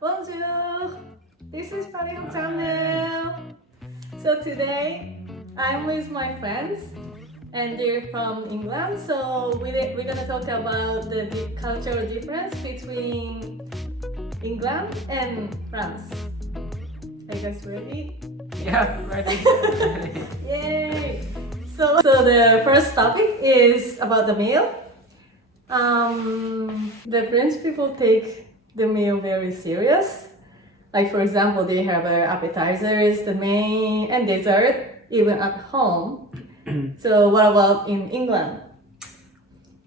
Bonjour! This is PaRiHo channel. So today I'm with my friends and they're from England. So we're gonna talk about the cultural difference between England and France. Are you guys ready? Yeah, ready. Yay! So the first topic is about the meal. The French people take the meal very serious. Like for example, they have appetizers, the main, and dessert even at home. So what about in England?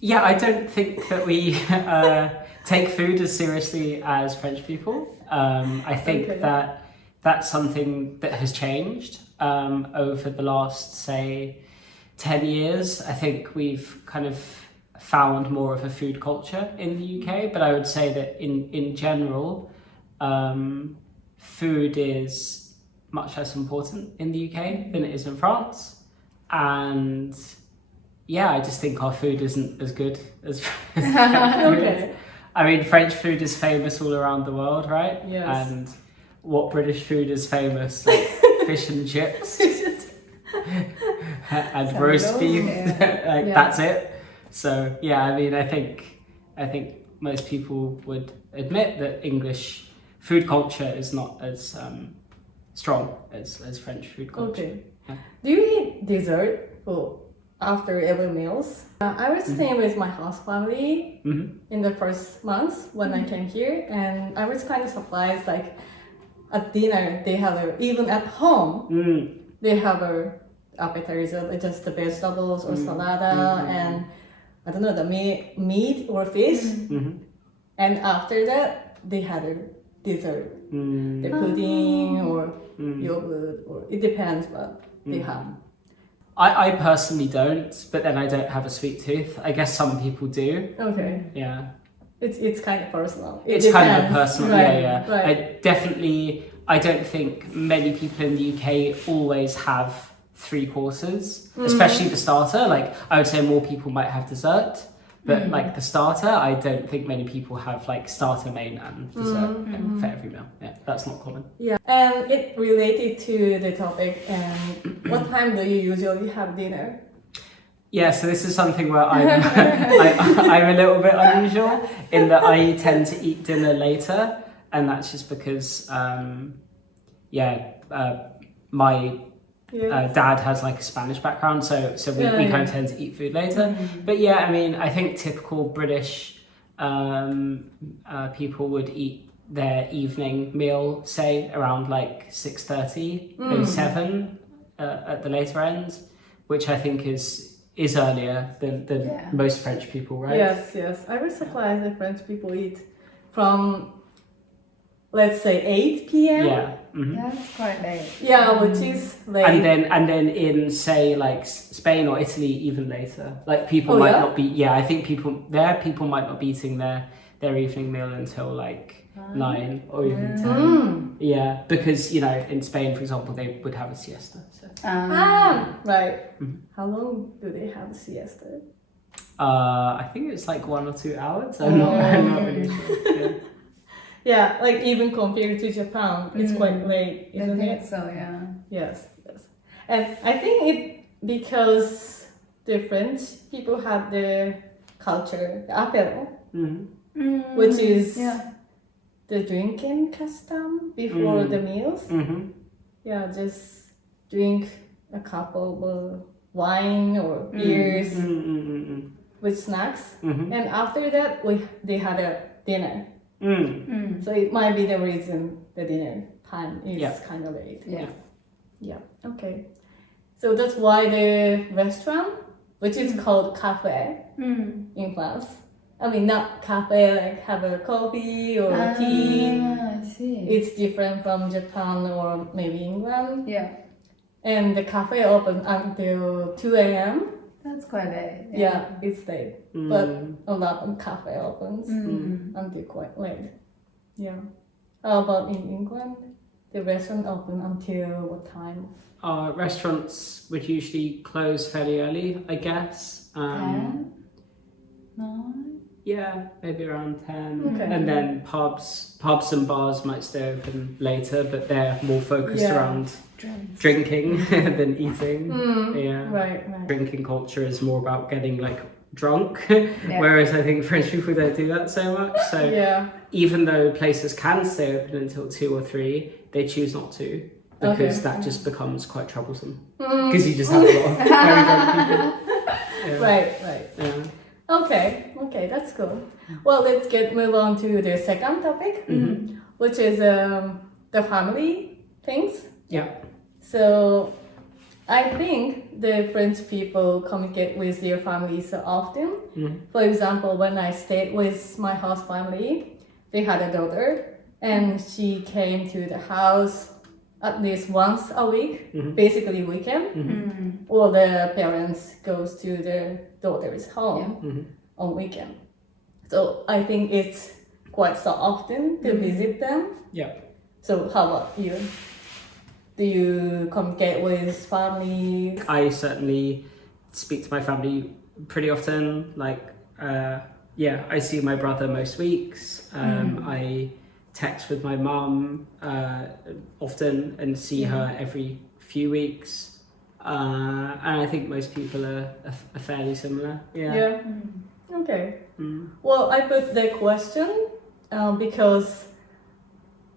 Yeah, I don't think that we take food as seriously as French people. I think that that's something that has changed over the last, say, 10 years. I think we've kind of found more of a food culture in the UK, but I would say that in general, food is much less important in the UK than it is in France. And yeah, I just think our food isn't as good as French food. I mean, French food is famous all around the world, right? Yes. And what British food is famous? Like fish and chips and roast beef. That's it. So yeah, I mean, I think most people would admit that English food culture is not as strong as French food culture. Okay. Yeah. Do you eat dessert after every meals? I was staying with my host family in the first months when I came here, and I was kind of surprised. Like at dinner, they have even at home they have a appetizer, just the vegetables or salada and I don't know, the meat or fish. And after that, they had a dessert, the pudding or yogurt, or it depends what they have. I personally don't, but then I don't have a sweet tooth. I guess some people do. Okay. Yeah. It's kind of personal. It's kind of a personal, right. Right. I don't think many people in the UK always have 3 courses, especially the starter. Like I would say more people might have dessert, but like the starter, I don't think many people have like starter, main and dessert for every meal. Yeah, that's not common. Yeah, and it related to the topic. And what time do you usually have dinner? Yeah, so this is something where I'm a little bit unusual in that I tend to eat dinner later, and that's just because my dad has like a Spanish background, so we kind of tend to eat food later. But yeah, I mean, I think typical British people would eat their evening meal, say around like 6:30, maybe 7 at the later end, which I think is earlier than most French people, right? Yes. I was surprised that French people eat from, let's say, 8 p.m. Yeah. That's quite late. Yeah, which is late. And then in say like Spain or Italy even later. Like people might not be. Yeah, I think people might not be eating their evening meal until like 9 or even 10. Yeah, because in Spain, for example, they would have a siesta. So. Right. How long do they have a siesta? I think it's like 1 or 2 hours. I'm not really sure. Yeah. Yeah, like even compared to Japan, it's quite late, isn't it? I think so, yeah. Yes. And I think it because the French people have the culture, the apéro, which is the drinking custom before the meals. Yeah, just drink a cup of wine or beers with snacks, and after that they had a dinner. So it might be the reason the dinner time is kind of late. Yeah. Okay. So that's why the restaurant, which is called cafe in France. I mean, not cafe like have a coffee or a tea. I see. It's different from Japan or maybe England. Yeah. And the cafe opens until 2 a.m. That's quite late. Yeah, it's late. But a lot of cafe opens until quite late. Yeah. How about in England? The restaurant open until what time? Restaurants would usually close fairly early, I guess. 10? 9? Yeah, maybe around 10. Okay. And then pubs and bars might stay open later, but they're more focused around drinking than eating. Yeah. Right. Drinking culture is more about getting like drunk, whereas I think French people don't do that so much. So even though places can stay open until 2 or 3, they choose not to because that just becomes quite troublesome. Because you just have a lot of very drunk people. Yeah. Right. Yeah. Okay, that's cool. Well, let's move on to the second topic, which is the family things. Yeah. So I think the French people communicate with their family so often. For example, when I stayed with my host family, they had a daughter and she came to the house at least once a week, basically weekend. Or the parents goes to the daughter's home on weekend. So I think it's quite so often to visit them. Yeah. So how about you? Do you communicate with family? I certainly speak to my family pretty often. Like, I see my brother most weeks. I text with my mum often and see her every few weeks. And I think most people are fairly similar. Yeah. Okay. Well, I put the question because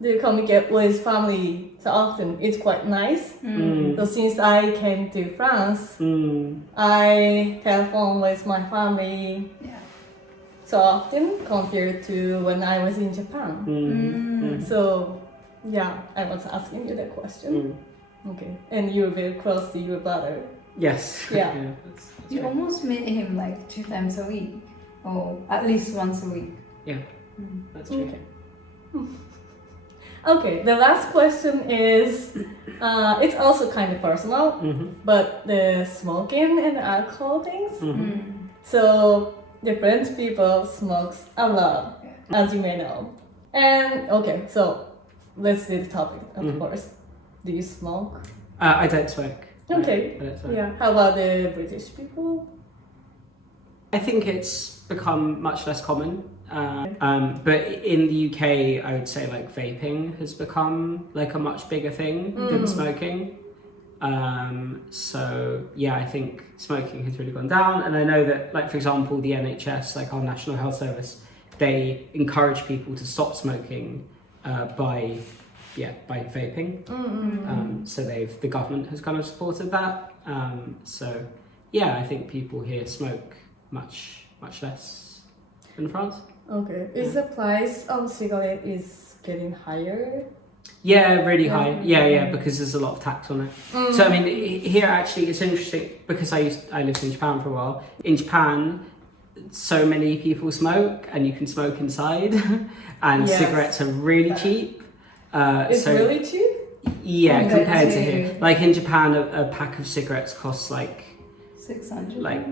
the communicate with family so often it's quite nice. So since I came to France, I telephone with my family so often compared to when I was in Japan. So I was asking you the question. Okay, and you're very close to your brother. Yes. Yeah. That's You right. almost meet him like 2 times a week, or at least once a week. Yeah. That's true. Okay, the last question is, it's also kind of personal, but the smoking and alcohol things. So the French people smokes a lot, as you may know. And okay, so let's do the topic of course. Do you smoke? I don't smoke. Okay. I don't smoke. Yeah. How about the British people? I think it's become much less common. But in the UK, I would say like vaping has become like a much bigger thing than smoking. So yeah, I think smoking has really gone down. And I know that, like, for example, the NHS, like our National Health Service, they encourage people to stop smoking by vaping. So the government has kind of supported that. So yeah, I think people here smoke much less in France. Okay. Is the price of cigarette is getting higher? Yeah, really high. Yeah, because there's a lot of tax on it. So I mean, here actually it's interesting because I lived in Japan for a while. In Japan, so many people smoke, and you can smoke inside, and cigarettes are really cheap. It's really cheap? Yeah, compared to here. Like in Japan, a pack of cigarettes costs like 600. like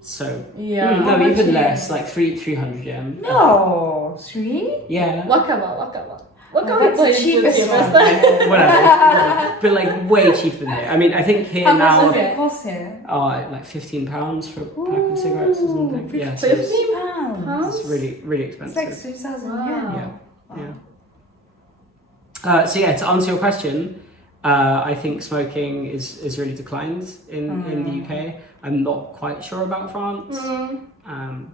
so Yeah. no, How much even is less, like 300 yen. No, 3? Yeah. Wakaba. That's the cheapest one. Whatever. But like way cheaper than here. I mean, I think here How now much does it cost here? like £15 for a pack of cigarettes or something. Yeah, so it's, £15. it's really It's expensive. like 2,000 yen. Yeah. So yeah, to answer your question, I think smoking is really declined in the UK. I'm not quite sure about France,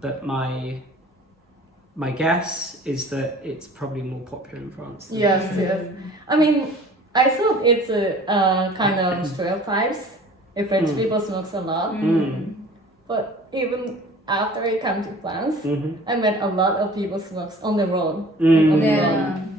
but my guess is that it's probably more popular in France. Than Yes. I mean, I thought it's a kind of stereotypes. If French people smokes a lot, but even after I come to France, I met a lot of people smokes on the road.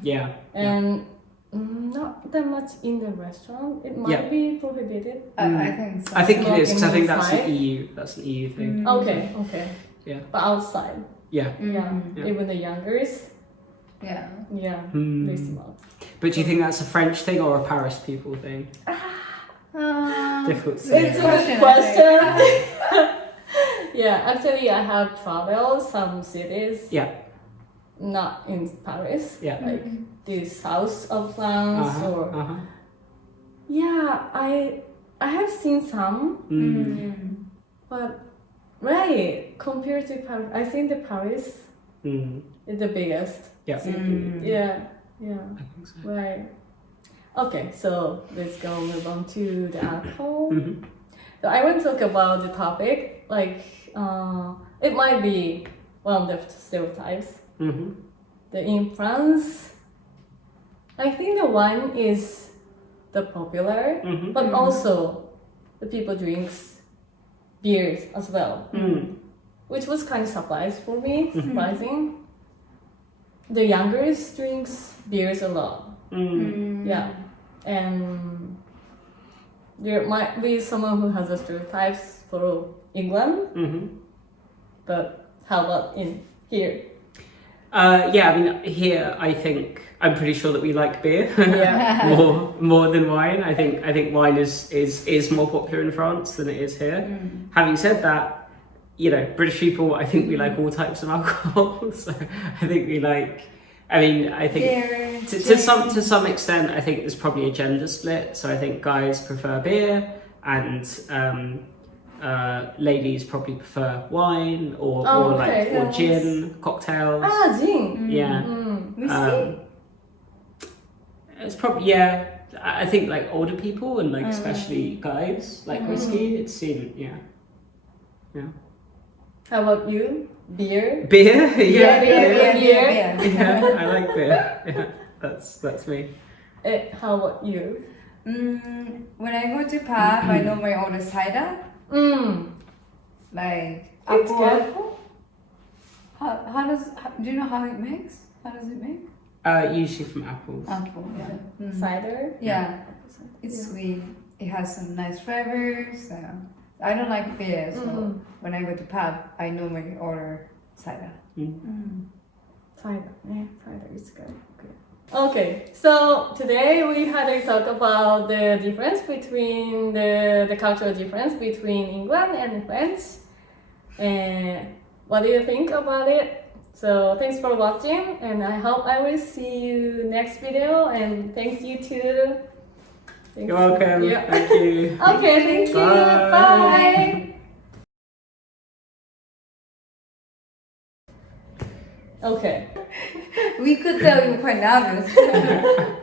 Yeah. And not that much in the restaurant. It might be prohibited. I think so. I think it is, because I think that's Smoking an EU. That's an EU thing. Okay. Yeah. But outside, Yeah. yeah, Yeah. even the youngers, Yeah. they smoke. But do you think that's a French thing or a Paris people thing? Difficult to say. It's a good question. Yeah, actually, I have traveled some cities. Yeah. Not in Paris. Yeah. Like the south of France Yeah, I have seen some, but Right, compared to Paris, I think the Paris is the biggest Yeah. city. Yeah, I think so. right. Okay, so let's go move on to the alcohol. So I want to talk about the topic, like it might be one of the stereotypes. In France, I think the wine is the popular, but also the people drinks beers as well, which was kind of surprise for me, surprising. The youngers drinks beers a lot. Yeah, and there might be someone who has a stereotypes for England, but how about in here? Yeah, I mean, here I think I'm pretty sure that we like beer Yeah. more than wine. I think wine is more popular in France than it is here. Having said that, you know, British people, I think we like all types of alcohol. So I think we like. I mean, I think Beer, to some extent, I think there's probably a gender split. So I think guys prefer beer and ladies probably prefer wine or gin, cocktails. Ah, gin. Yeah. whiskey. It's probably I think like older people and like especially guys like whiskey. It's seen yeah. How about you? Beer? Beer. Beer. Yeah, I like beer. Yeah, that's me. How about you? When I go to pub, I normally order cider. Like It's apple. good. Do you know how it makes? How does it make? Usually from apples. Apple. Yeah. Cider? Yeah. It's sweet. It has some nice flavors. I don't like beer, so when I go to pub, I normally order cider. Cider. Yeah, cider is good. Okay, so today we had a talk about the difference between the cultural difference between England and France. And what do you think about it? So thanks for watching, and I hope I will see you next video. And thanks you too. Thanks. You're welcome. Yeah. Thank you. Okay, thank you. Bye. Bye. Okay. We could tell you're quite nervous.